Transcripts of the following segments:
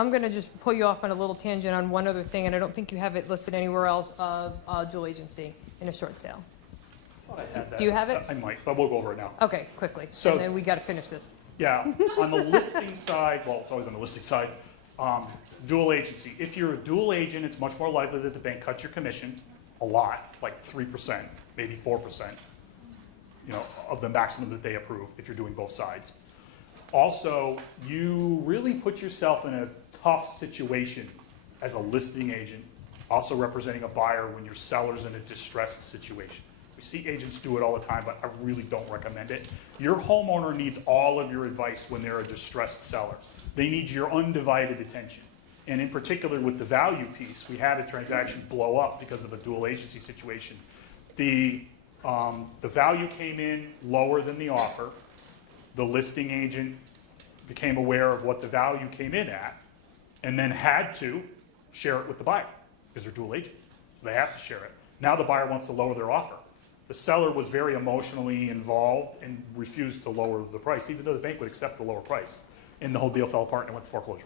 I'm going to just pull you off on a little tangent on one other thing, and I don't think you have it listed anywhere else of dual agency in a short sale. Do you have it? I might, but we'll go over it now. Okay, quickly, So- and then we got to finish this. Yeah, on the listing side, well, it's always on the listing side, dual agency. If you're a dual agent, it's much more likely that the bank cuts your commission a lot, like 3%, maybe 4%, of the maximum that they approve if you're doing both sides. Also, you really put yourself in a tough situation as a listing agent, also representing a buyer when your seller's in a distressed situation. We see agents do it all the time, but I really don't recommend it. Your homeowner needs all of your advice when they're a distressed seller. They need your undivided attention. And in particular with the value piece, we had a transaction blow up because of a dual agency situation. The value came in lower than the offer. The listing agent became aware of what the value came in at and then had to share it with the buyer because they're dual agent. So they have to share it. Now the buyer wants to lower their offer. The seller was very emotionally involved and refused to lower the price, even though the bank would accept the lower price. And the whole deal fell apart and went to foreclosure.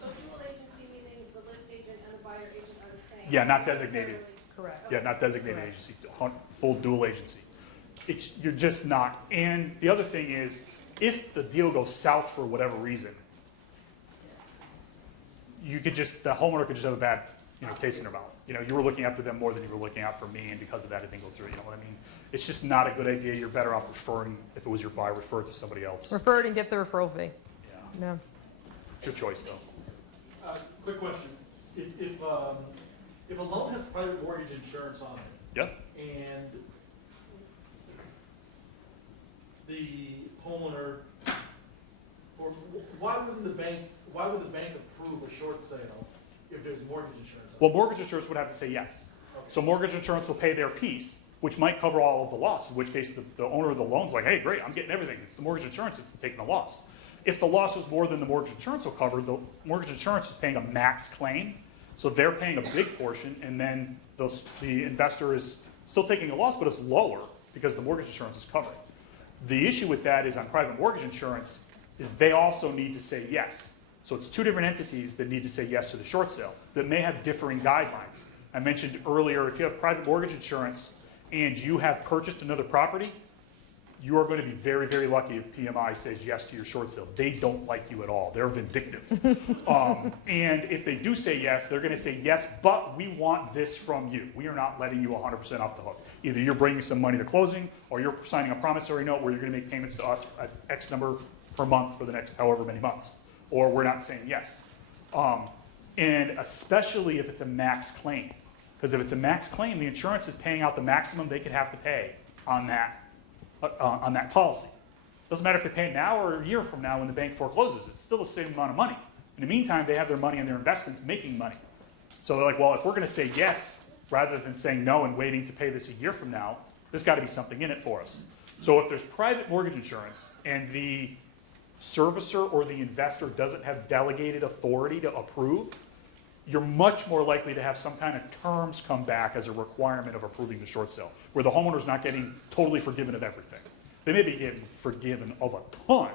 So dual agency meaning the list agent and the buyer agent are the same? Yeah, not designated. Correct. Yeah, not designated agency, full dual agency. You're just not. And the other thing is, if the deal goes south for whatever reason, the homeowner could just have a bad, taste in their mouth. You were looking after them more than you were looking out for me, and because of that, it didn't go through. You know what I mean? It's just not a good idea. You're better off referring, if it was your buyer, refer it to somebody else. Refer it and get the referral fee. Yeah. No. It's your choice, though. Quick question. If a loan has private mortgage insurance on it, Yeah. and the homeowner, or why would the bank approve a short sale if there's mortgage insurance? Well, mortgage insurance would have to say yes. So mortgage insurance will pay their piece, which might cover all of the loss, in which case the owner of the loan's like, hey, great, I'm getting everything. It's the mortgage insurance that's taking the loss. If the loss was more than the mortgage insurance will cover, the mortgage insurance is paying a max claim, so they're paying a big portion, and then the investor is still taking a loss, but it's lower because the mortgage insurance is covering. The issue with that is on private mortgage insurance is they also need to say yes. So it's two different entities that need to say yes to the short sale that may have differing guidelines. I mentioned earlier, if you have private mortgage insurance and you have purchased another property, you are going to be very, very lucky if PMI says yes to your short sale. They don't like you at all. They're vindictive. And if they do say yes, they're going to say yes, but we want this from you. We are not letting you 100% off the hook. Either you're bringing some money to closing, or you're signing a promissory note where you're going to make payments to us at X number per month for the next however many months. Or we're not saying yes. And especially if it's a max claim. Because if it's a max claim, the insurance is paying out the maximum they could have to pay on that policy. Doesn't matter if they pay now or a year from now when the bank forecloses. It's still the same amount of money. In the meantime, they have their money and their investments making money. So they're like, well, if we're going to say yes rather than saying no and waiting to pay this a year from now, there's got to be something in it for us. So if there's private mortgage insurance and the servicer or the investor doesn't have delegated authority to approve, you're much more likely to have some kind of terms come back as a requirement of approving the short sale, where the homeowner's not getting totally forgiven of everything. They may be getting forgiven of a ton.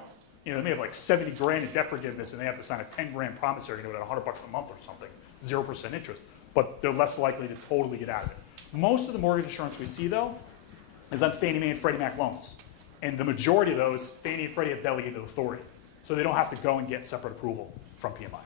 They may have like 70 grand in debt forgiveness and they have to sign a 10 grand promissory note at $100 a month or something, 0% interest, but they're less likely to totally get out of it. Most of the mortgage insurance we see though is on Fannie Mae and Freddie Mac loans. And the majority of those, Fannie and Freddie have delegated authority. So they don't have to go and get separate approval from PMI.